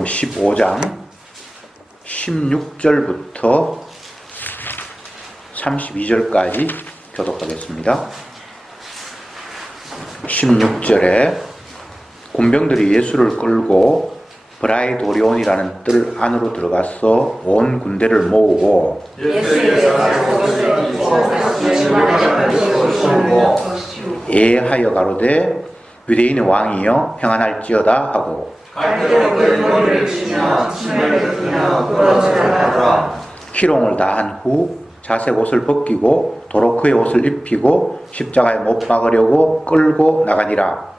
마태복음 15장 16절부터 32절까지 교독하겠습니다. 16절에 군병들이 예수를 끌고 브라이도리온이라는 뜰 안으로 들어가서 온 군대를 모으고 예하여 가로되 유대인의 왕이여 평안할지어다 하고 희롱을 다한 후 자색 옷을 벗기고 도로 그의 옷을 입히고 십자가에 못 박으려고 끌고 나가니라.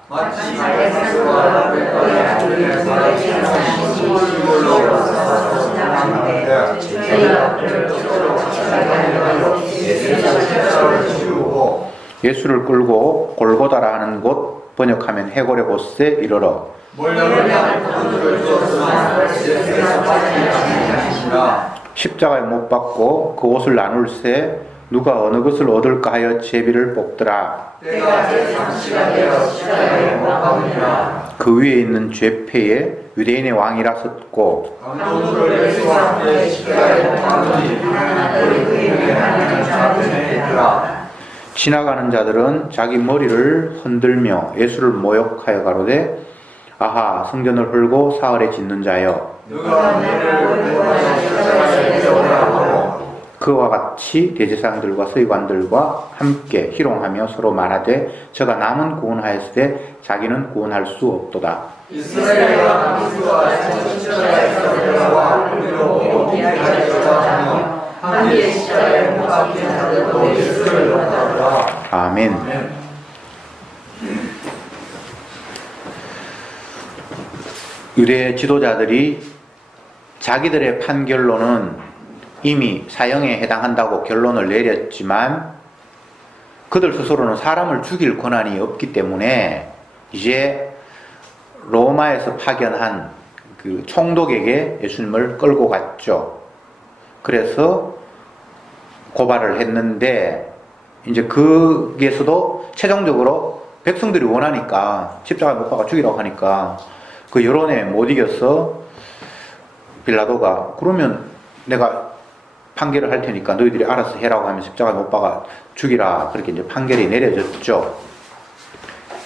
예수를 끌고 골고다라 하는 곳, 번역하면 해골의 곳에 이르러 십자가에 못 박고 그 옷을 나눌세 누가 어느 것을 얻을까 하여 제비를 뽑더라. 그 위에 있는 죄패에 유대인의 왕이라 썼고 지나가는 자들은 자기 머리를 흔들며 예수를 모욕하여 가로되 아하 성전을 헐고 사흘에 짓는 자여 그와 같이 대제사장들과 서기관들과 함께 희롱하며 서로 말하되 저가 남은 구원하였으되 자기는 구원할 수 없도다. 아멘. 유대 지도자들이 자기들의 판결로는 이미 사형에 해당한다고 결론을 내렸지만 그들 스스로는 사람을 죽일 권한이 없기 때문에 이제 로마에서 파견한 그 총독에게 예수님을 끌고 갔죠. 그래서 고발을 했는데 이제 거기에서도 최종적으로 백성들이 원하니까 십자가에 못 박아 죽이라고 하니까 그 여론에 못 이겨서 빌라도가 그러면 내가 판결을 할 테니까 너희들이 알아서 해라고 하면 십자가에 못 박아 죽이라 그렇게 이제 판결이 내려졌죠.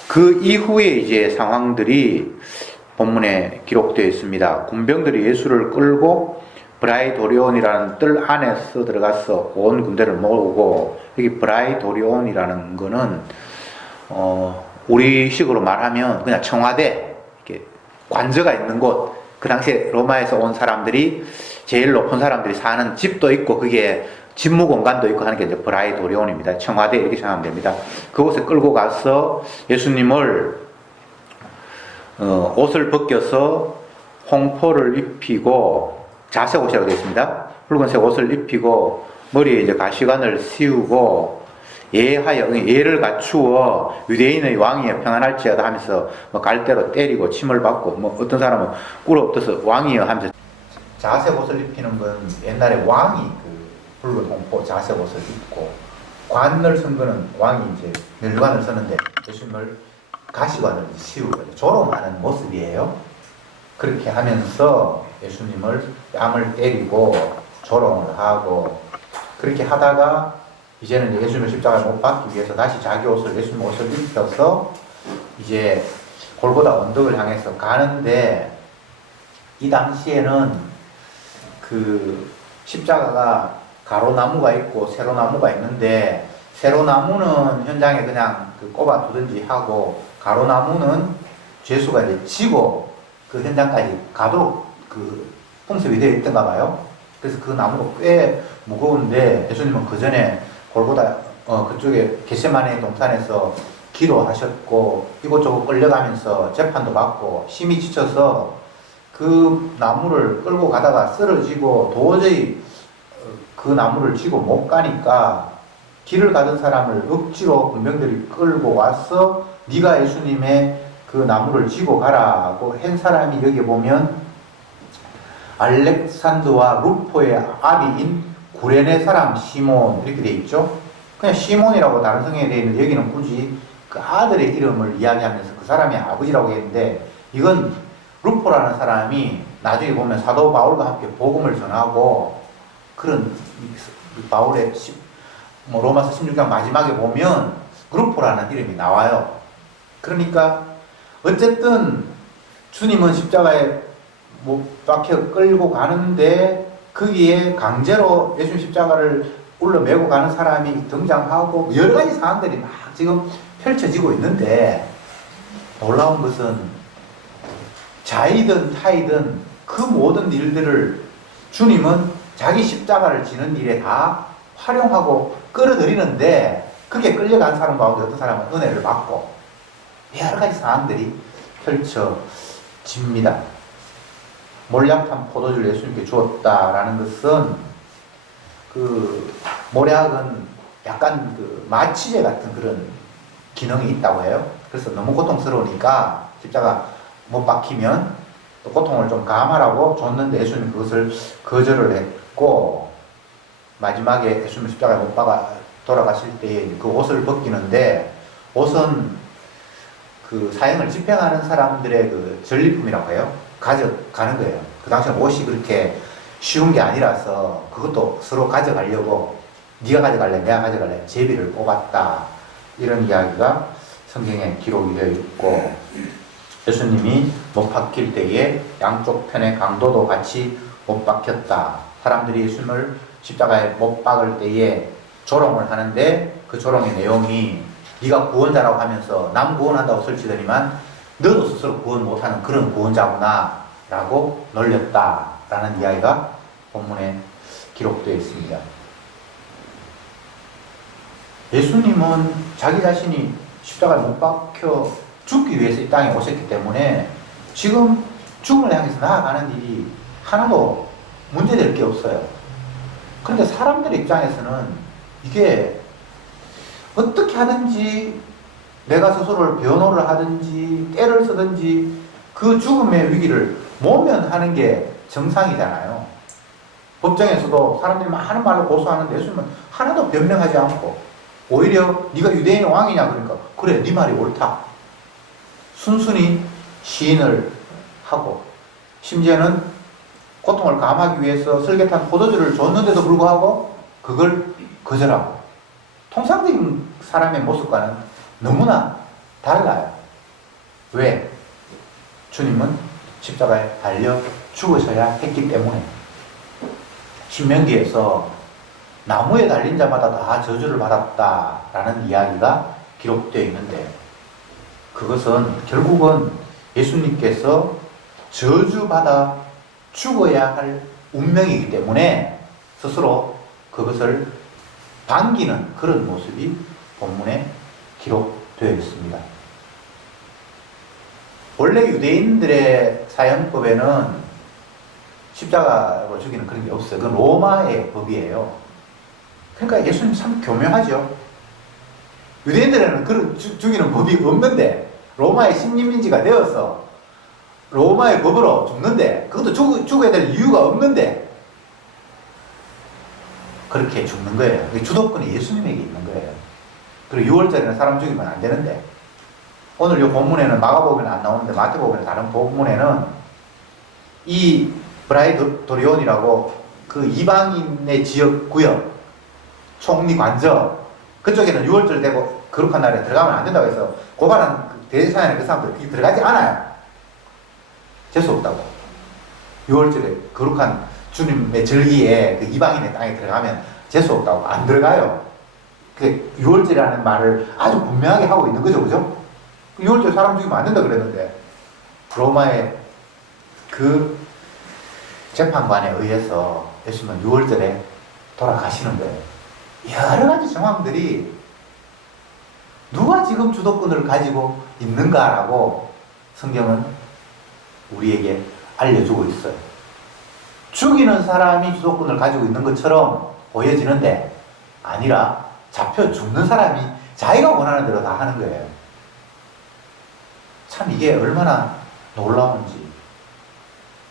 그 이후에 이제 상황들이 본문에 기록되어 있습니다. 군병들이 예수를 끌고 브라이도리온이라는 뜰 안에서 들어가서 온 군대를 모으고 여기 브라이도리온이라는 거는 우리식으로 말하면 그냥 청와대 이렇게 관저가 있는 곳. 그 당시에 로마에서 온 사람들이 제일 높은 사람들이 사는 집도 있고 그게 집무 공간도 있고 하는 게 이제 브라이도리온입니다. 청와대 이렇게 생각하면 됩니다. 그곳에 끌고 가서 예수님을 옷을 벗겨서 홍포를 입히고 자색 옷이라고 되어 있습니다. 붉은색 옷을 입히고 머리에 이제 가시관을 씌우고 예하여 예를 갖추어 유대인의 왕이여 평안할지어다 하면서 뭐 갈대로 때리고 침을 받고 뭐 어떤 사람은 꿇어 엎드서 왕이여 하면서 자색 옷을 입히는 건 옛날에 왕이 그 붉은 홍포 자색 옷을 입고 관을 쓴 거는 왕이 이제 멸관을 쓰는데 예수님을 가시관을 씌우고 조롱하는 모습이에요. 그렇게 하면서 예수님을 뺨을 때리고 조롱을 하고 그렇게 하다가 이제는 예수님을 십자가에 못 박기 위해서 다시 자기 옷을 예수님 옷을 입혀서 이제 골고다 언덕을 향해서 가는데 이 당시에는 그 십자가가 가로나무가 있고 세로나무가 있는데 세로나무는 현장에 그냥 그 꼽아 두든지 하고 가로나무는 죄수가 이제 지고 그 현장까지 가도록 그 풍습이 되어 있던가 봐요. 그래서 그 나무가 꽤 무거운데 예수님은 그 전에 골고다 그쪽에 겟세마네 동산에서 기도하셨고 이곳저곳 끌려가면서 재판도 받고 힘이 지쳐서 그 나무를 끌고 가다가 쓰러지고 도저히 그 나무를 쥐고 못 가니까 길을 가던 사람을 억지로 군병들이 끌고 와서 네가 예수님의 그 나무를 쥐고 가라고 한 사람이 여기 보면 알렉산드와 루포의 아비인 구레네 사람 시몬 이렇게 돼 있죠. 그냥 시몬이라고 다른 성경에 되어 있는데 여기는 굳이 그 아들의 이름을 이야기하면서 그 사람이 아버지라고 했는데 이건 루포라는 사람이 나중에 보면 사도 바울과 함께 복음을 전하고 그런 바울의 로마서 16장 마지막에 보면 그루포라는 이름이 나와요. 그러니까 어쨌든 주님은 십자가에 못 박혀 끌고 가는데 거기에 강제로 예수님 십자가를 울러매고 가는 사람이 등장하고 여러 가지 사안들이 막 지금 펼쳐지고 있는데 놀라운 것은 자이든 타이든 그 모든 일들을 주님은 자기 십자가를 지는 일에 다 활용하고 끌어들이는데 그게 끌려간 사람 가운데 어떤 사람은 은혜를 받고 여러 가지 상황들이 펼쳐집니다. 몰약한 포도주를 예수님께 주었다라는 것은 그 모략은 약간 그 마취제 같은 그런 기능이 있다고 해요. 그래서 너무 고통스러우니까 십자가 못 박히면 또 고통을 좀 감하라고 줬는데 예수님이 그것을 거절을 했고 마지막에 예수님 십자가에 못 박아 돌아가실 때에 그 옷을 벗기는데 옷은 그 사형을 집행하는 사람들의 그 전리품이라고 해요. 가져가는 거예요. 그 당시에는 옷이 그렇게 쉬운 게 아니라서 그것도 서로 가져가려고 네가 가져갈래 내가 가져갈래 제비를 뽑았다 이런 이야기가 성경에 기록이 되어 있고 예수님이 못 박힐 때에 양쪽 편에 강도도 같이 못 박혔다. 사람들이 예수님을 십자가에 못 박을 때에 조롱을 하는데 그 조롱의 내용이 네가 구원자라고 하면서 남 구원한다고 설치더니만 너도 스스로 구원 못하는 그런 구원자구나 라고 놀렸다라는 이야기가 본문에 기록되어 있습니다. 예수님은 자기 자신이 십자가에 못 박혀 죽기 위해서 이 땅에 오셨기 때문에 지금 죽음을 향해서 나아가는 일이 하나도 문제될 게 없어요. 그런데 사람들의 입장에서는 이게 어떻게 하든지 내가 스스로를 변호를 하든지 때를 쓰든지 그 죽음의 위기를 모면하는 게 정상이잖아요. 법정에서도 사람들이 많은 말로 고소하는데 예수님은 하나도 변명하지 않고 오히려 네가 유대인의 왕이냐 그러니까 그래 네 말이 옳다. 순순히 시인을 하고 심지어는 고통을 감하기 위해서 설계탄 포도주를 줬는데도 불구하고 그걸 거절하고 통상적인 사람의 모습과는 너무나 달라요. 왜? 주님은 십자가에 달려 죽으셔야 했기 때문에. 신명기에서 나무에 달린 자마다 다 저주를 받았다라는 이야기가 기록되어 있는데 그것은 결국은 예수님께서 저주받아 죽어야 할 운명이기 때문에 스스로 그것을 반기는 그런 모습이 본문에 기록되어 있습니다. 원래 유대인들의 사형법에는 십자가로 죽이는 그런 게 없어요. 그건 로마의 법이에요. 그러니까 예수님 참 교묘하죠. 유대인들에는 그런 죽이는 법이 없는데 로마의 식민지가 되어서 로마의 법으로 죽는데 그것도 죽어야 될 이유가 없는데 그렇게 죽는 거예요. 주도권이 예수님에게 있는 거예요. 그리고 6월절에는 사람 죽이면 안 되는데 오늘 이 본문에는 마가복음에는 안 나오는데 마태복음의 다른 본문에는 이 브라이도리온이라고 그 이방인의 지역 구역 총리 관저 그쪽에는 6월절 되고 거룩한 날에 들어가면 안 된다고 해서 고발한 대제사장이나 그 사람들 들어가지 않아요. 재수 없다고. 6월절에 거룩한 주님의 절기에 그 이방인의 땅에 들어가면 재수 없다고 안 들어가요. 그 6월절이라는 말을 아주 분명하게 하고 있는 거죠, 그죠? 6월절 사람 죽이면 안 된다 그랬는데 로마의 그 재판관에 의해서 예수님은 6월절에 돌아가시는 거예요. 여러 가지 정황들이 누가 지금 주도권을 가지고 있는가라고 성경은 우리에게 알려주고 있어요. 죽이는 사람이 주도권을 가지고 있는 것처럼 보여지는데 아니라 잡혀 죽는 사람이 자기가 원하는 대로 다 하는 거예요. 참 이게 얼마나 놀라운지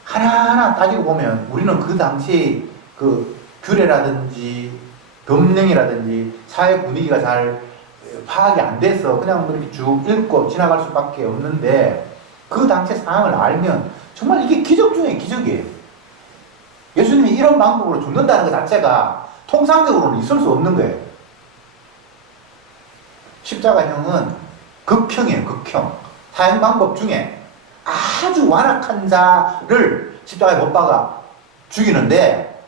하나하나 따지고 보면 우리는 그 당시 그 규례라든지 법령이라든지 사회 분위기가 잘 파악이 안 돼서 그냥 그렇게 쭉 읽고 지나갈 수밖에 없는데 그 당시 상황을 알면 정말 이게 기적 중에 기적이에요. 예수님이 이런 방법으로 죽는다는 것 자체가 통상적으로는 있을 수 없는 거예요. 십자가형은 극형이에요. 극형. 사형 방법 중에 아주 완악한 자를 십자가에 못 박아 죽이는데,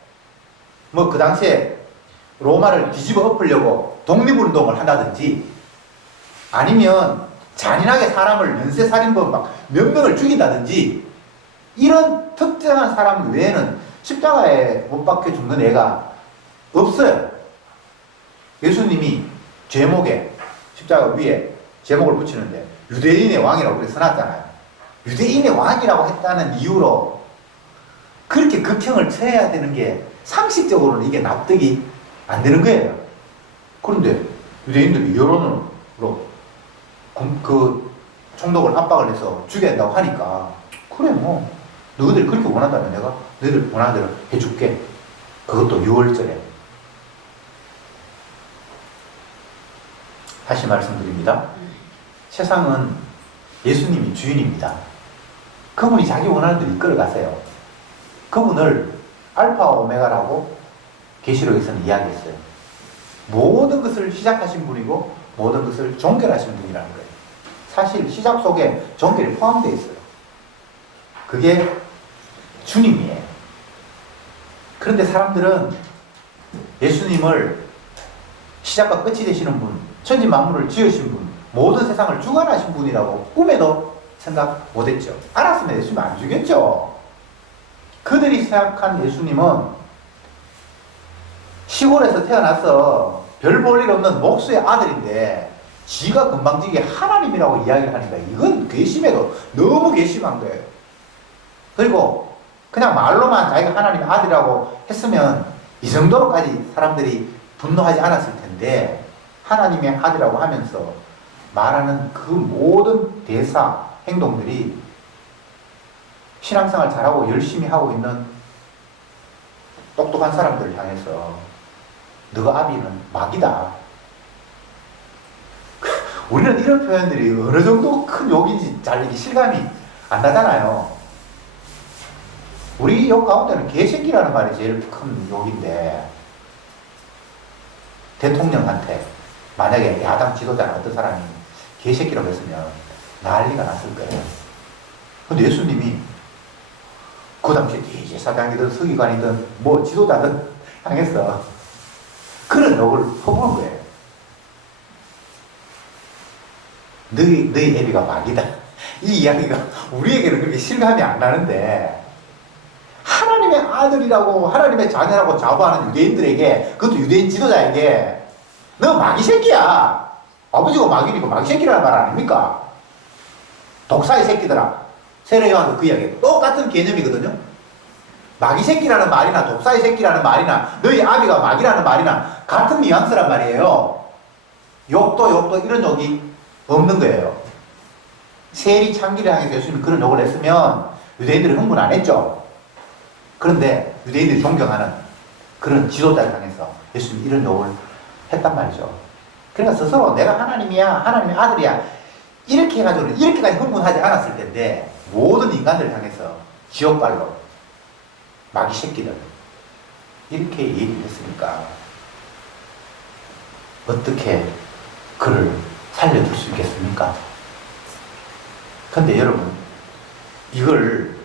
뭐 그 당시에 로마를 뒤집어 엎으려고 독립운동을 한다든지, 아니면 잔인하게 사람을 연쇄살인범 막 몇 명을 죽인다든지, 이런 특정한 사람 외에는 십자가에 못 박혀 죽는 애가 없어요. 예수님이 제목에, 십자가 위에 제목을 붙이는데 유대인의 왕이라고 그렇게 써놨잖아요. 유대인의 왕이라고 했다는 이유로 그렇게 극형을 처해야 되는 게 상식적으로는 이게 납득이 안 되는 거예요. 그런데 유대인들이 여론으로 그 총독을 압박을 해서 죽여야 한다고 하니까, 그래 뭐 너희들이 그렇게 원한다면 내가 너희들 원하는 대로 해줄게. 그것도 6월절에. 다시 말씀드립니다. 세상은 예수님이 주인입니다. 그분이 자기 원하는 대로 이끌어 가세요. 그분을 알파와 오메가라고 계시록에서는 이야기했어요. 모든 것을 시작하신 분이고 모든 것을 종결하신 분이라는 거예요. 사실 시작 속에 종결이 포함되어 있어요. 그게 주님이에요. 그런데 사람들은 예수님을 시작과 끝이 되시는 분, 천지 만물을 지으신 분, 모든 세상을 주관하신 분이라고 꿈에도 생각 못했죠. 알았으면 예수님 안 주겠죠. 그들이 생각한 예수님은 시골에서 태어나서 별 볼 일 없는 목수의 아들인데 지가 금방지게 하나님이라고 이야기를 하니까 이건 괘씸해도 너무 괘씸한 거예요. 그리고 그냥 말로만 자기가 하나님의 아들이라고 했으면 이 정도로까지 사람들이 분노하지 않았을 텐데, 하나님의 아들이라고 하면서 말하는 그 모든 대사, 행동들이 신앙생활 잘하고 열심히 하고 있는 똑똑한 사람들을 향해서 너가 아비는 마귀다. 우리는 이런 표현들이 어느 정도 큰 욕인지 잘 이게 실감이 안 나잖아요. 우리 욕 가운데는 개새끼라는 말이 제일 큰 욕인데, 대통령한테 만약에 야당 지도자나 어떤 사람이 개새끼라고 했으면 난리가 났을 거예요. 근데 예수님이 그 당시에 대제사장이든 서기관이든 뭐 지도자든 향해서 그런 욕을 퍼부은 거예요. 너희 애비가 마귀다. 이 이야기가 우리에게는 그렇게 실감이 안 나는데, 하나님의 아들이라고, 하나님의 자녀라고 자부하는 유대인들에게, 그것도 유대인 지도자에게 너 마귀 새끼야. 아버지가 마귀니까 마귀 새끼라는 말 아닙니까? 독사의 새끼들아. 세례요한도 그 이야기 똑같은 개념이거든요. 마귀 새끼라는 말이나 독사의 새끼라는 말이나 너희 아비가 마귀라는 말이나 같은 뉘앙스란 말이에요. 욕도 이런 욕이 없는 거예요. 세리 창기를 향해서 예수님이 그런 욕을 했으면 유대인들이 흥분 안 했죠. 그런데 유대인들이 존경하는 그런 지도자를 향해서 예수님이 이런 욕을 했단 말이죠. 그러니까 스스로 내가 하나님이야, 하나님의 아들이야, 이렇게 해가지고는 이렇게까지 흥분하지 않았을 텐데, 모든 인간들을 향해서 지옥발로 마귀 새끼들 이렇게 얘기를 했으니까 어떻게 그를 살려줄 수 있겠습니까? 근데 여러분, 이걸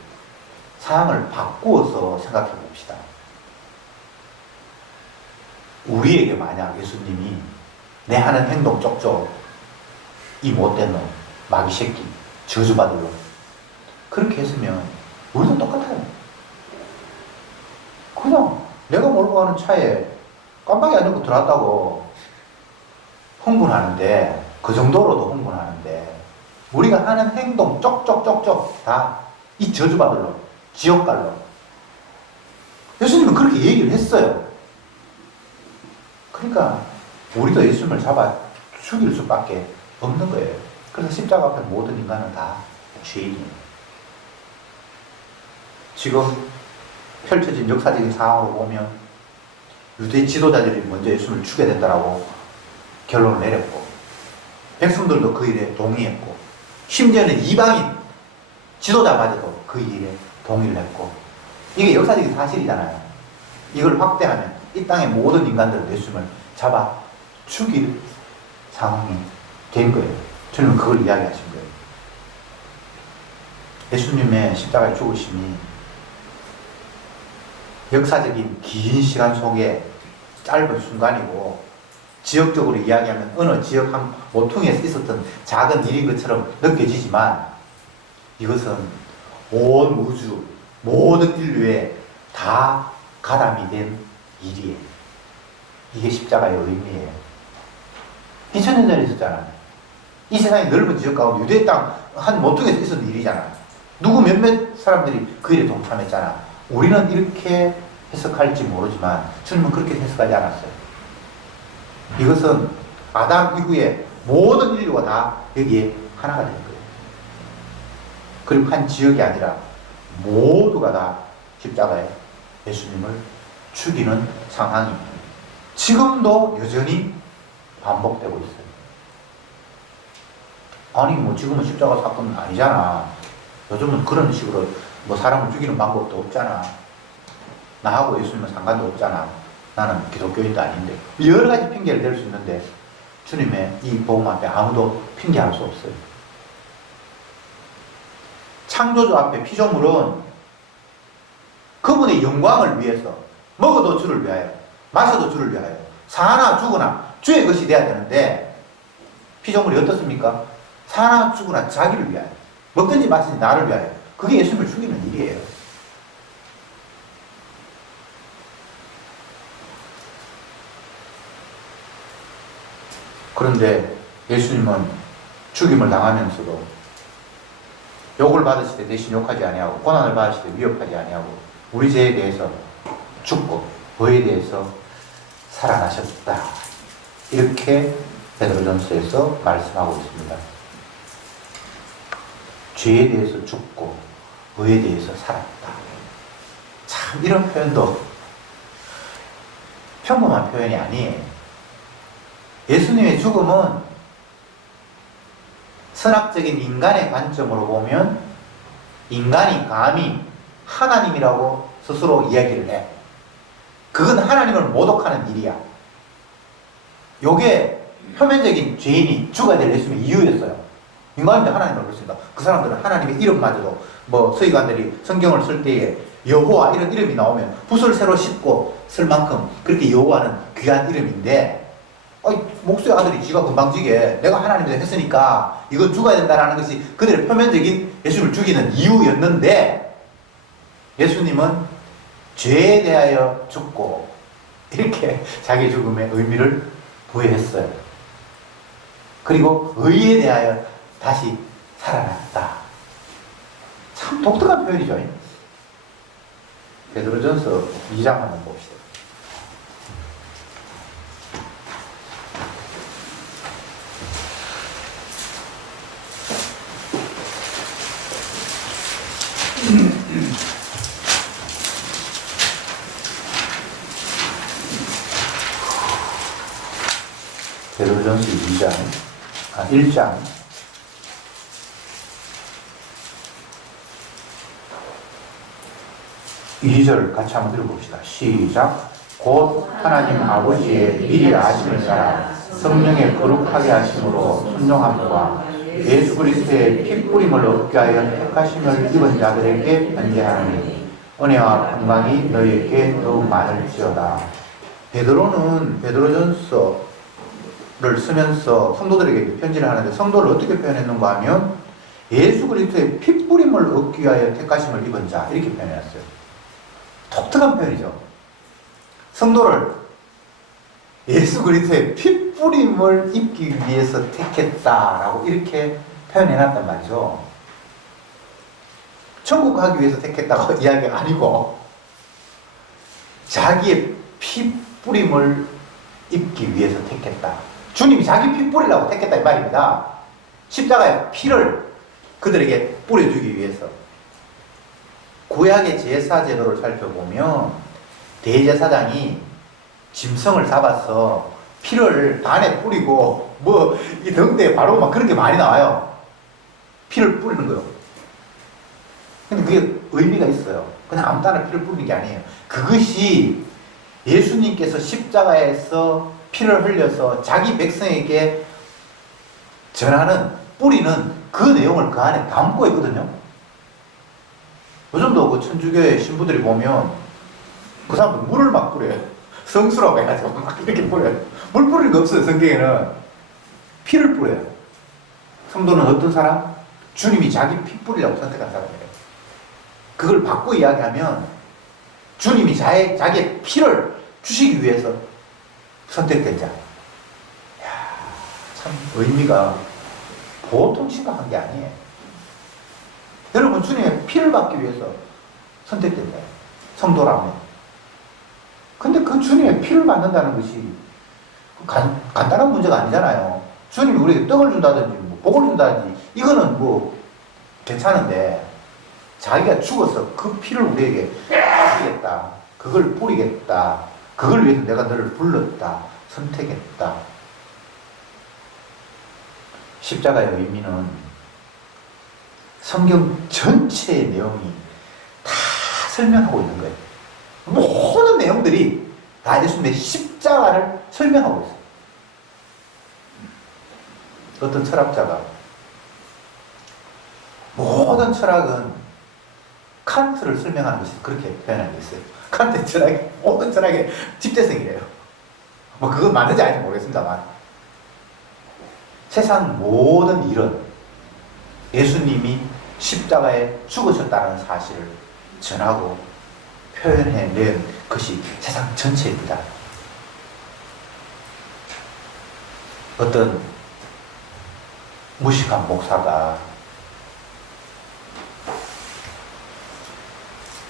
상황을 바꾸어서 생각해 봅시다. 우리에게 만약 예수님이 내 하는 행동 쪽쪽 이 못된 놈, 마귀 새끼, 저주받을 놈, 그렇게 했으면 우리도 똑같아요. 그냥 내가 몰고 가는 차에 깜빡이 안 열고 들어왔다고 흥분하는데, 그 정도로도 흥분하는데, 우리가 하는 행동 쪽쪽쪽쪽 다 이 저주받을 놈, 지옥 갈 놈. 예수님은 그렇게 얘기를 했어요. 그러니까 우리도 예수님을 잡아 죽일 수밖에 없는 거예요. 그래서 십자가 앞에 모든 인간은 다 죄인이에요. 지금 펼쳐진 역사적인 상황을 보면 유대 지도자들이 먼저 예수님을 죽여야 된다라고 결론을 내렸고, 백성들도 그 일에 동의했고, 심지어는 이방인 지도자마저도 그 일에 동의를 했고, 이게 역사적인 사실이잖아요. 이걸 확대하면 이 땅의 모든 인간들을 예수님을 잡아 죽일 상황이 된 거예요. 주님은 그걸 이야기하신 거예요. 예수님의 십자가의 죽으심이 역사적인 긴 시간 속에 짧은 순간이고, 지역적으로 이야기하면 어느 지역 한 모퉁이에서 있었던 작은 일인 것처럼 느껴지지만, 이것은 온 우주 모든 인류에 다 가담이 된 일이에요. 이게 십자가의 의미예요. 2000년 전에 있었잖아요. 이 세상의 넓은 지역 가운데 유대 땅 한 모퉁이에서 있었던 일이잖아요. 누구 몇몇 사람들이 그 일에 동참했잖아. 우리는 이렇게 해석할지 모르지만 주님은 그렇게 해석하지 않았어요. 이것은 아담 이후에 모든 인류가 다 여기에 하나가 된 거예요. 그리고 한 지역이 아니라 모두가 다 십자가에 예수님을 죽이는 상황이 지금도 여전히 반복되고 있어요. 아니 뭐 지금은 십자가 사건은 아니잖아. 요즘은 그런 식으로 뭐 사람을 죽이는 방법도 없잖아. 나하고 예수님은 상관도 없잖아. 나는 기독교인도 아닌데. 여러 가지 핑계를 댈 수 있는데 주님의 이 복음 앞에 아무도 핑계할 수 없어요. 창조주 앞에 피조물은 그분의 영광을 위해서 먹어도 주를 위하여, 마셔도 주를 위하여, 사나 죽으나 주의 것이 돼야 되는데, 피조물이 어떻습니까? 사나 죽으나 자기를 위하여, 먹든지 마시든지 나를 위하여. 그게 예수님을 죽이는 일이에요. 그런데 예수님은 죽임을 당하면서도 욕을 받으실 때 대신 욕하지 아니하고, 고난을 받으실 때 위협하지 아니하고, 우리 죄에 대해서 죽고 의에 대해서 살아나셨다. 이렇게 베드로전서에서 말씀하고 있습니다. 죄에 대해서 죽고 의에 대해서 살았다. 참 이런 표현도 평범한 표현이 아니에요. 예수님의 죽음은 선악적인 인간의 관점으로 보면 인간이 감히 하나님이라고 스스로 이야기를 해. 그건 하나님을 모독하는 일이야. 요게 표면적인 죄인이 죽어야 될 예수님의 이유였어요. 인간인데 하나님을 그렇습니다. 그 사람들은 하나님의 이름마저도, 뭐 서기관들이 성경을 쓸 때에 여호와 이런 이름이 나오면 붓을 새로 씹고 쓸 만큼 그렇게 여호와는 귀한 이름인데, 목수의 아들이 지가 금방지게 내가 하나님을 했으니까 이건 죽어야 된다는 것이 그들의 표면적인 예수님을 죽이는 이유였는데, 예수님은 죄에 대하여 죽고 이렇게 자기 죽음의 의미를 부여했어요. 그리고 의에 대하여 다시 살아났다. 참 독특한 표현이죠. 베드로전서 2장 한번 봅시다. 베드로전서 1장 2절 같이 한번 들어봅시다. 시작. 곧 하나님 아버지의 미리 아심을 따라 성령의 거룩하게 하심으로 순종함과 예수 그리스도의 피 뿌림을 얻게 하여 택하심을 입은 자들에게 변제하노니 은혜와 평강이 너희에게 더욱 많을지어다. 베드로는 베드로전서를 쓰면서 성도들에게 편지를 하는데 성도를 어떻게 표현했는가 하면 예수 그리스도의 피 뿌림을 얻기 위하여 택하심을 입은 자, 이렇게 표현했어요. 독특한 표현이죠. 성도를 예수 그리스도의 피 뿌림을 입기 위해서 택했다라고 이렇게 표현해놨단 말이죠. 천국 가기 위해서 택했다고 이야기가 아니고 자기의 피 뿌림을 입기 위해서 택했다. 주님이 자기 피 뿌리라고 택했다 이 말입니다. 십자가의 피를 그들에게 뿌려주기 위해서. 구약의 제사 제도를 살펴보면 대제사장이 짐승을 잡아서 피를 단에 뿌리고 뭐 이 등대에 바르고 막 그런 게 많이 나와요. 피를 뿌리는 거요. 근데 그게 의미가 있어요. 그냥 아무 따나 피를 뿌리는 게 아니에요. 그것이 예수님께서 십자가에서 피를 흘려서 자기 백성에게 전하는, 뿌리는 그 내용을 그 안에 담고 있거든요. 요즘도 그 천주교의 신부들이 보면 그 사람들 물을 막 뿌려요. 성수라고 해가지고 막 이렇게 뿌려요. 물 뿌리는 거 없어요. 성경에는 피를 뿌려요. 성도는 어떤 사람? 주님이 자기 피 뿌리라고 선택한 사람이에요. 그걸 바꿔 이야기하면 주님이 자기의 피를 주시기 위해서 선택된 자. 이야, 참 의미가 보통 심각한 게 아니에요. 여러분, 주님의 피를 받기 위해서 선택된 자예요. 성도라면. 근데 그 주님의 피를 받는다는 것이 간단한 문제가 아니잖아요. 주님이 우리에게 떡을 준다든지 뭐 복을 준다든지 이거는 뭐 괜찮은데, 자기가 죽어서 그 피를 우리에게 뿌리겠다, 그걸 뿌리겠다, 그걸 위해서 내가 너를 불렀다, 선택했다. 십자가의 의미는 성경 전체의 내용이 다 설명하고 있는 거예요. 모든 내용들이 다 예수님의 십자가를 설명하고 있어요. 어떤 철학자가, 모든 철학은 칸트를 설명하는 것이 그렇게 표현한 게 있어요. 칸트의 철학이, 모든 철학의 집대성이래요. 뭐 그건 맞는지 아닌지 모르겠습니다만, 세상 모든 일은 예수님이 십자가에 죽으셨다는 사실을 전하고 표현해낸 것이 세상 전체입니다. 어떤 무식한 목사가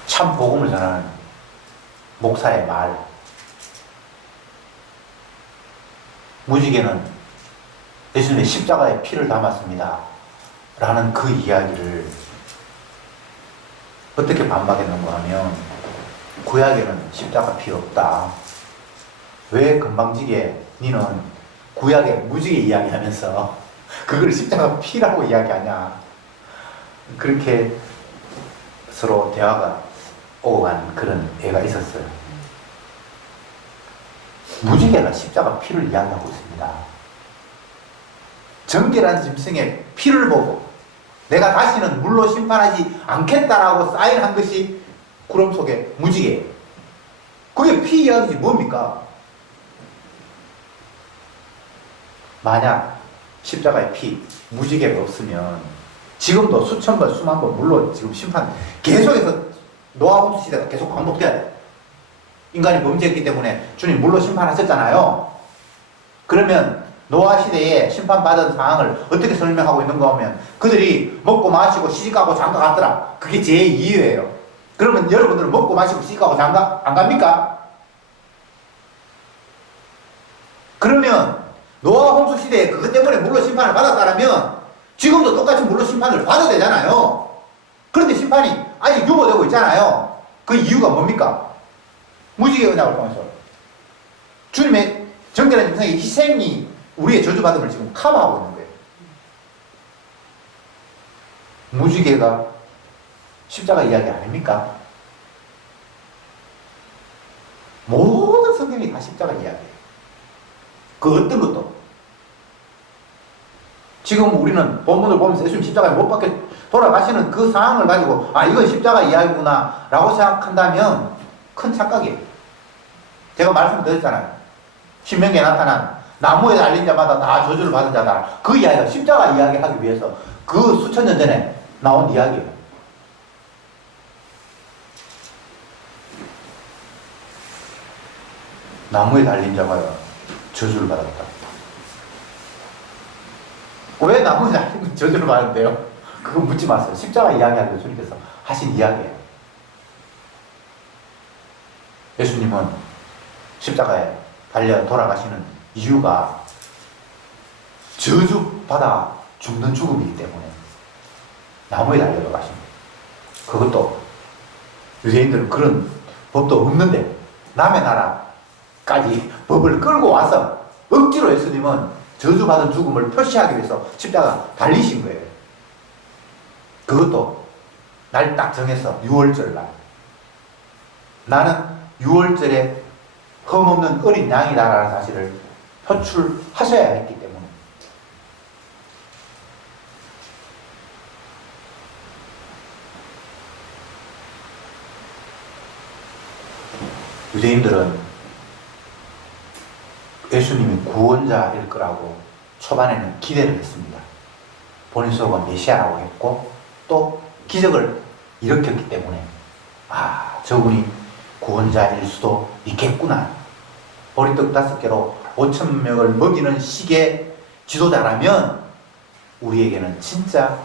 참 복음을 전하는 목사의 말, 무지개는 예수님의 십자가에 피를 담았습니다 라는 그 이야기를 어떻게 반박했는가 하면, 구약에는 십자가 피 없다. 왜 건방지게 니는 구약에 무지개 이야기하면서 그걸 십자가 피라고 이야기하냐. 그렇게 서로 대화가 오고 간 그런 애가 있었어요. 무지개가 십자가 피를 이야기하고 있습니다. 정결한 짐승의 피를 보고 내가 다시는 물로 심판하지 않겠다라고 사인한 것이 구름 속의 무지개. 그게 피 이야기지 뭡니까? 만약 십자가의 피, 무지개가 없으면 지금도 수천 번, 수만 번 물로 지금 심판 계속해서 노아 홍수 시대가 계속 반복돼야 돼. 인간이 범죄했기 때문에 주님 물로 심판하셨잖아요. 그러면 노아 시대에 심판받은 상황을 어떻게 설명하고 있는가 하면, 그들이 먹고 마시고 시집가고 장가 갔더라. 그게 제2유예요. 그러면 여러분들은 먹고 마시고 시집가고 장가 안 갑니까? 그러면 노아 홍수 시대에 그것 때문에 물로 심판을 받았다면 지금도 똑같이 물로 심판을 받아야 되잖아요. 그런데 심판이 아직 유보되고 있잖아요. 그 이유가 뭡니까? 무지개 언약을 통해서 주님의 정결한 짐승의 희생이 우리의 저주받음을 지금 커버하고 있는 거예요. 무지개가 십자가 이야기 아닙니까? 모든 성경이 다 십자가 이야기예요. 그 어떤 것도. 지금 우리는 본문을 보면서 예수님 십자가에 못 박혀 돌아가시는 그 상황을 가지고 이건 십자가 이야기구나 라고 생각한다면 큰 착각이에요. 제가 말씀드렸잖아요. 신명기에 나타난 나무에 달린 자마다 다 저주를 받은 자다. 그 이야기가 십자가 이야기하기 위해서 그 수천 년 전에 나온 이야기예요. 나무에 달린 자가 저주를 받았다. 왜 나무에 달린 저주를 받았대요? 그거 묻지 마세요. 십자가 이야기하기 위해서 주님께서 하신 이야기예요. 예수님은 십자가에 달려 돌아가시는 이유가 저주받아 죽는 죽음이기 때문에 나무에 달려 돌아가신 거예요. 그것도 유대인들은 그런 법도 없는데 남의 나라까지 법을 끌고 와서 억지로 예수님은 저주받은 죽음을 표시하기 위해서 십자가 달리신 거예요. 그것도 날 딱 정해서 6월절 날 나는 6월절에 흠없는 어린 양이다라는 사실을 표출하셔야 했기 때문에 유대인들은 예수님이 구원자일 거라고 초반에는 기대를 했습니다. 본인 스스로가 메시아라고 했고 또 기적을 일으켰기 때문에 저분이 구원자일 수도 있겠구나. 보리떡 5개로 5,000명을 먹이는 식의 지도자라면 우리에게는 진짜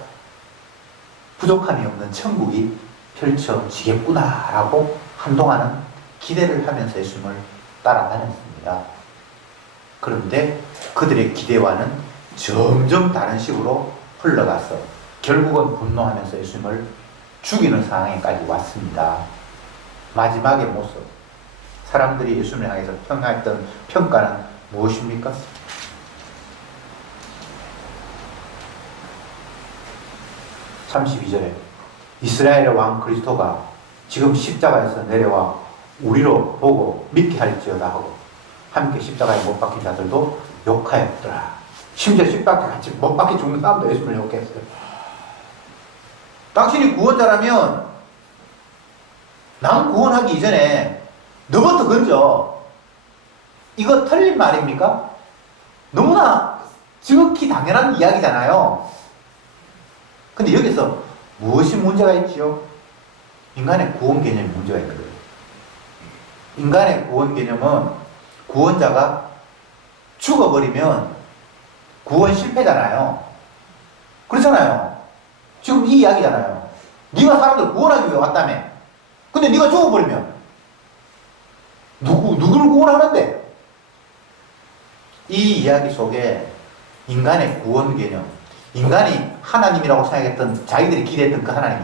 부족함이 없는 천국이 펼쳐지겠구나 라고 한동안은 기대를 하면서 예수님을 따라다녔습니다. 그런데 그들의 기대와는 점점 다른 식으로 흘러가서 결국은 분노하면서 예수님을 죽이는 상황에까지 왔습니다. 마지막의 모습, 사람들이 예수님을 향해서 평가했던 평가는 무엇입니까? 32절에 이스라엘의 왕 그리스도가 지금 십자가에서 내려와 우리로 보고 믿게 할지어다 하고 함께 십자가에 못 박힌 자들도 욕하였더라. 심지어 십자가에 같이 못 박혀 죽는 사람도 예수님을 욕했어요. 당신이 구원자라면 남 구원하기 이전에 너부터 건져. 이거 틀린 말입니까? 너무나 지극히 당연한 이야기잖아요. 근데 여기서 무엇이 문제가 있지요? 인간의 구원 개념이 문제가 있거든요. 인간의 구원 개념은 구원자가 죽어버리면 구원 실패잖아요. 그렇잖아요. 지금 이 이야기잖아요. 네가 사람들 구원하기 위해 왔다며. 근데 네가 죽어버리면 누구를 구원하는데? 이 이야기 속에 인간의 구원 개념, 인간이 하나님이라고 생각했던, 자기들이 기대했던 그 하나님이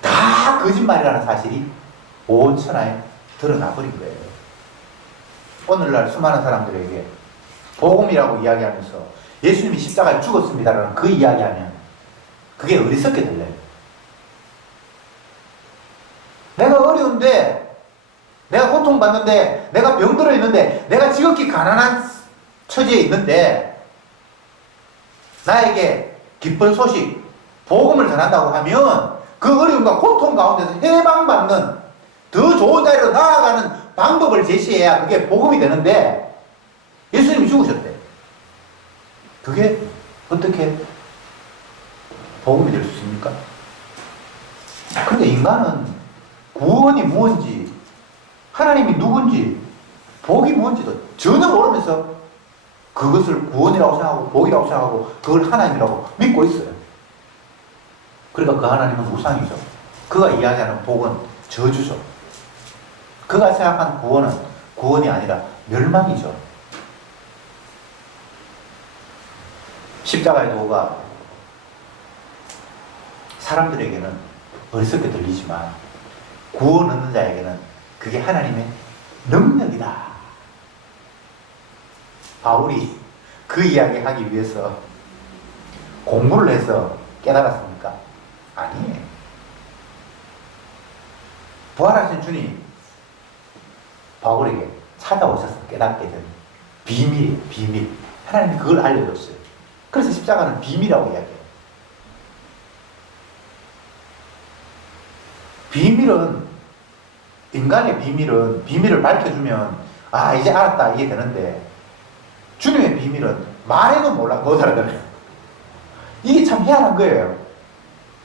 다 거짓말이라는 사실이 온 천하에 드러나 버린 거예요. 오늘날 수많은 사람들에게 복음이라고 이야기하면서 예수님이 십자가에 죽었습니다라는 그 이야기하면 그게 어리석게 들려요. 내가 어려운데, 내가 고통받는데, 내가 병들어 있는데, 내가 지극히 가난한 처지에 있는데 나에게 기쁜 소식, 복음을 전한다고 하면 그 어려움과 고통 가운데서 해방받는 더 좋은 자리로 나아가는 방법을 제시해야 그게 복음이 되는데 예수님이 죽으셨대. 그게 어떻게 복음이 될 수 있습니까? 그런데 인간은 구원이 무엇인지, 하나님이 누군지, 복이 무엇인지도 전혀 모르면서 그것을 구원이라고 생각하고 복이라고 생각하고 그걸 하나님이라고 믿고 있어요. 그러니까 그 하나님은 우상이죠. 그가 이야기하는 복은 저주죠. 그가 생각하는 구원은 구원이 아니라 멸망이죠. 십자가의 도가 사람들에게는 어리석게 들리지만 구원 얻는 자에게는 그게 하나님의 능력이다. 바울이 그 이야기 하기 위해서 공부를 해서 깨달았습니까? 아니에요. 부활하신 주님 바울에게 찾아오셔서 깨닫게 된 비밀이에요. 비밀. 하나님이 그걸 알려줬어요. 그래서 십자가는 비밀이라고 이야기해요. 비밀은, 인간의 비밀은 비밀을 밝혀주면 이제 알았다 이게 되는데 주님의 비밀은 말해도 못 알아들어요. 이게 참 희한한 거예요.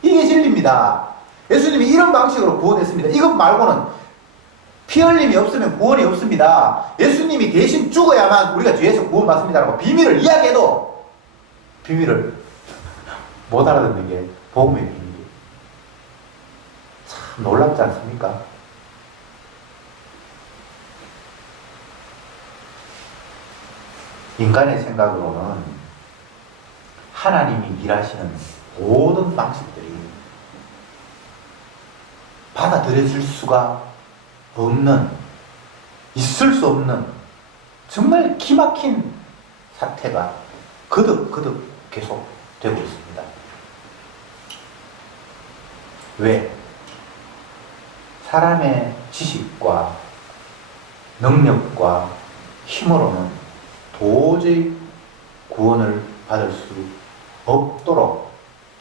이게 진리입니다. 예수님이 이런 방식으로 구원했습니다. 이것 말고는 피 흘림이 없으면 구원이 없습니다. 예수님이 대신 죽어야만 우리가 죄에서 구원받습니다라고 비밀을 이야기해도 비밀을 못 알아듣는 게 복음의 비밀이에요. 참 놀랍지 않습니까? 인간의 생각으로는 하나님이 일하시는 모든 방식들이 받아들여질 수가 없는, 있을 수 없는 정말 기막힌 사태가 거듭 계속 되고 있습니다. 왜? 사람의 지식과 능력과 힘으로는 도저히 구원을 받을 수 없도록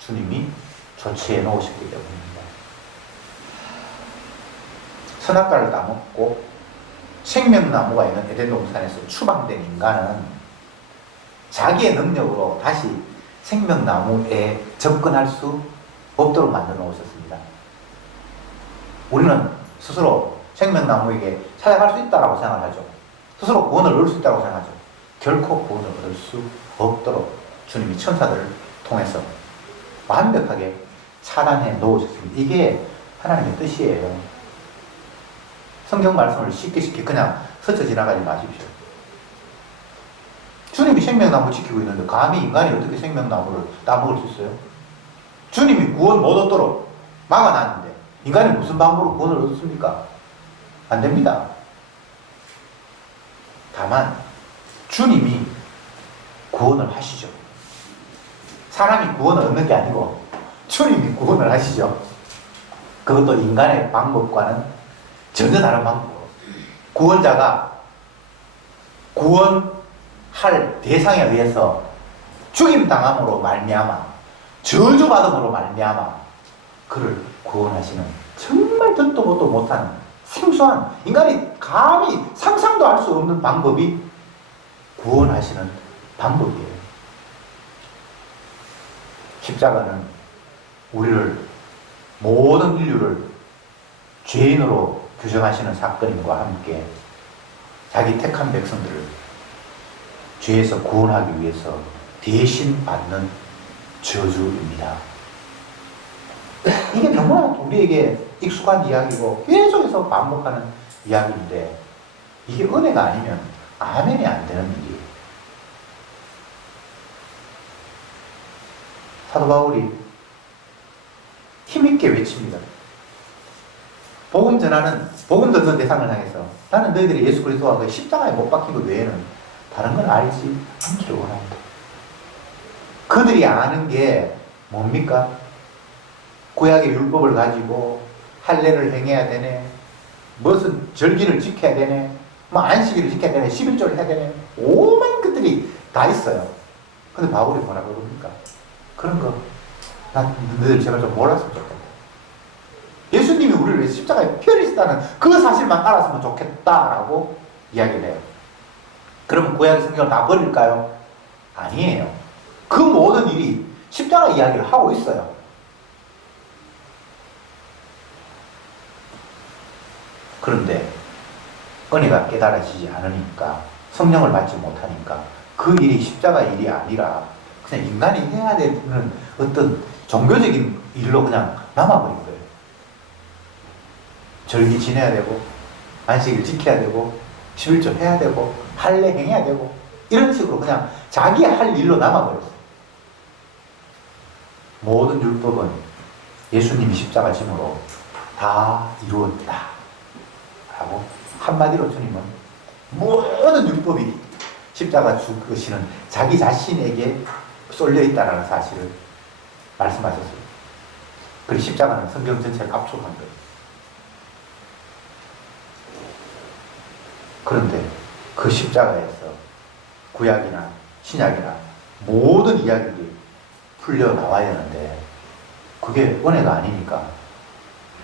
주님이 조치해 놓으셨기 때문입니다. 선악과를 따먹고 생명나무가 있는 에덴 동산에서 추방된 인간은 자기의 능력으로 다시 생명나무에 접근할 수 없도록 만들어 놓으셨습니다. 우리는 스스로 생명나무에게 찾아갈 수 있다고 생각하죠. 스스로 구원을 얻을 수 있다고 생각하죠. 결코 구원을 얻을 수 없도록 주님이 천사들을 통해서 완벽하게 차단해 놓으셨습니다. 이게 하나님의 뜻이에요. 성경 말씀을 쉽게 그냥 스쳐 지나가지 마십시오. 주님이 생명나무 지키고 있는데 감히 인간이 어떻게 생명나무를 따먹을 수 있어요? 주님이 구원 못 얻도록 막아놨는데 인간이 무슨 방법으로 구원을 얻습니까? 안 됩니다. 다만 주님이 구원을 하시죠. 사람이 구원을 얻는 게 아니고 주님이 구원을 하시죠. 그것도 인간의 방법과는 전혀 다른 방법으로. 구원자가 구원할 대상에 의해서 죽임당함으로 말미암아 저주받음으로 말미암아 그를 구원하시는 정말 듣도 보도 못하는 생소한 인간이 감히 상상도 할 수 없는 방법이 구원하시는 방법이에요. 십자가는 우리를 모든 인류를 죄인으로 규정하시는 사건임과 함께 자기 택한 백성들을 죄에서 구원하기 위해서 대신 받는 저주입니다. 이게 너무나 우리에게 익숙한 이야기고 계속해서 반복하는 이야기인데 이게 은혜가 아니면 아멘이 안 되는 일이에요. 사도 바울이 힘있게 외칩니다. 복음 전하는, 복음 듣는 대상을 향해서 나는 너희들이 예수 그리스도와 그 십자가에 못 박힌 것 외에는 다른 건 알지 않기를 원합니다. 그들이 아는 게 뭡니까? 구약의 율법을 가지고 할례를 행해야 되네, 무슨 절기를 지켜야 되네, 뭐 안식일을 지켜야 되네, 11조를 해야 되네, 오만 것들이 다 있어요. 근데 바울이 뭐라고 그럽니까? 그런 거 난 너희들 제발 좀 몰랐으면 좋겠다. 예수님이 우리를 위해서 십자가에 피 흘리셨다는 그 사실만 알았으면 좋겠다라고 이야기를 해요. 그러면 구약의 성경을 다 버릴까요? 아니에요. 그 모든 일이 십자가 이야기를 하고 있어요. 그런데 은혜가 깨달아지지 않으니까, 성령을 받지 못하니까 그 일이 십자가 일이 아니라 그냥 인간이 해야 되는 어떤 종교적인 일로 그냥 남아버린 거예요. 절기 지내야 되고 안식일 지켜야 되고 11조 해야 되고 할례 행해야 되고 이런 식으로 그냥 자기 할 일로 남아버렸어요. 모든 율법은 예수님이 십자가 짐으로 다 이루었다 라고 한마디로 주님은 모든 율법이 십자가 죽으시는 자기 자신에게 쏠려 있다는 사실을 말씀하셨어요. 그리고 십자가는 성경 전체를 압축한 거예요. 그런데 그 십자가에서 구약이나 신약이나 모든 이야기들이 풀려 나와야 하는데 그게 은혜가 아니니까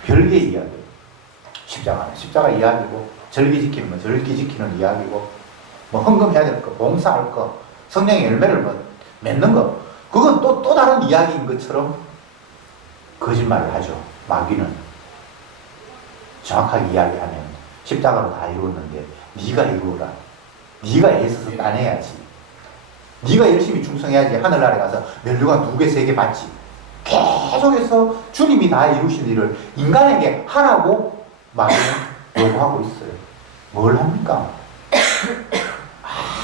별개의 이야기예요. 십자가는 십자가 이야기고, 절기 지키는 건 절기 지키는 이야기고, 뭐 헌금해야 될 거, 봉사할 거, 성령의 열매를 뭐 맺는 거, 그건 또 다른 이야기인 것처럼 거짓말을 하죠. 마귀는 정확하게 이야기하면 십자가로 다 이루었는데 네가 이루어라. 네가 애써서 따내야지. 네가 열심히 충성해야지 하늘나라에 가서 면류관 2개, 3개 받지. 계속해서 주님이 다 이루신 일을 인간에게 하라고 마귀는 요구하고 있어요. 뭘 합니까?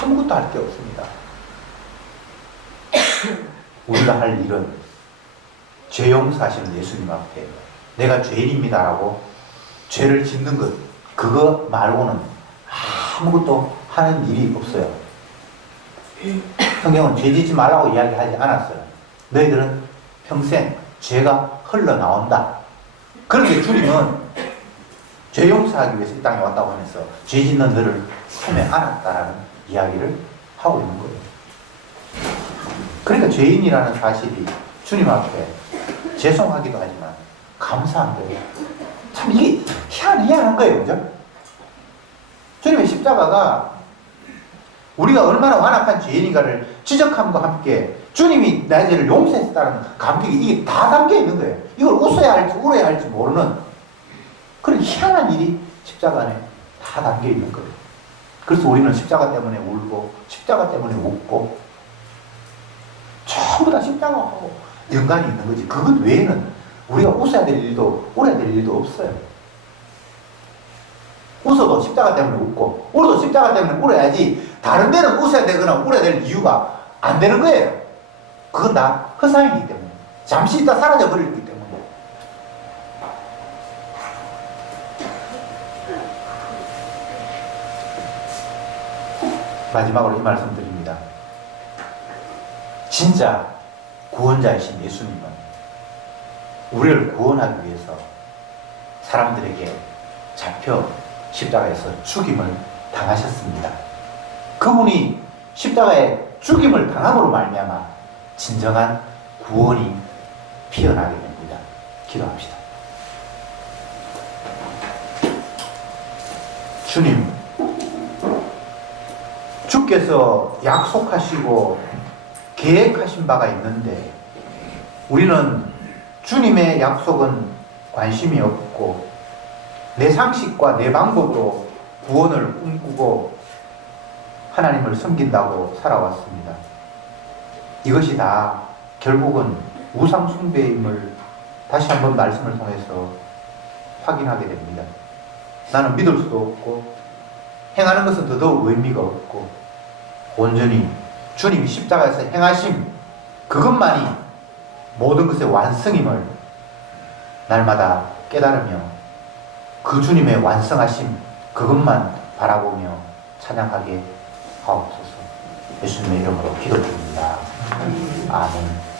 아무것도 할 게 없습니다. 우리가 할 일은 죄 용서하시는 예수님 앞에 내가 죄인입니다라고 죄를 짓는 것, 그거 말고는 아무것도 하는 일이 없어요. 성경은 죄 짓지 말라고 이야기하지 않았어요. 너희들은 평생 죄가 흘러나온다. 그런데 주님은 죄 용서하기 위해서 이 땅에 왔다고 하면서 죄 짓는 너를 품에 안았다라는 이야기를 하고 있는 거예요. 그러니까 죄인이라는 사실이 주님 앞에 죄송하기도 하지만 감사한 거예요. 참 이게 희한한 거예요. 그죠? 주님의 십자가가 우리가 얼마나 완악한 죄인인가를 지적함과 함께 주님이 나의 죄를 용서했다는 감격이 이게 다 담겨 있는 거예요. 이걸 웃어야 할지 울어야 할지 모르는 그런 희한한 일이 십자가 안에 다 담겨 있는 거예요. 그래서 우리는 십자가 때문에 울고 십자가 때문에 웃고 전부 다 십자가하고 연관이 있는 거지. 그것 외에는 우리가 웃어야 될 일도 울어야 될 일도 없어요. 웃어도 십자가 때문에 웃고 울어도 십자가 때문에 울어야지 다른 데는 웃어야 되거나 울어야 될 이유가 안 되는 거예요. 그건 다 허상이기 때문에 잠시 있다 사라져 버리기 때문에. 마지막으로 이 말씀 드립니다. 진짜 구원자이신 예수님은 우리를 구원하기 위해서 사람들에게 잡혀 십자가에서 죽임을 당하셨습니다. 그분이 십자가에 죽임을 당함으로 말미암아 진정한 구원이 피어나게 됩니다. 기도합시다. 주님, 주께서 약속하시고 계획하신 바가 있는데 우리는 주님의 약속은 관심이 없고 내 상식과 내 방법으로 구원을 꿈꾸고 하나님을 섬긴다고 살아왔습니다. 이것이 다 결국은 우상 숭배임을 다시 한번 말씀을 통해서 확인하게 됩니다. 나는 믿을 수도 없고 행하는 것은 더더욱 의미가 없고 온전히 주님이 십자가에서 행하심 그것만이 모든 것의 완성임을 날마다 깨달으며 그 주님의 완성하심 그것만 바라보며 찬양하게 하옵소서. 예수님의 이름으로 기도드립니다. 아멘.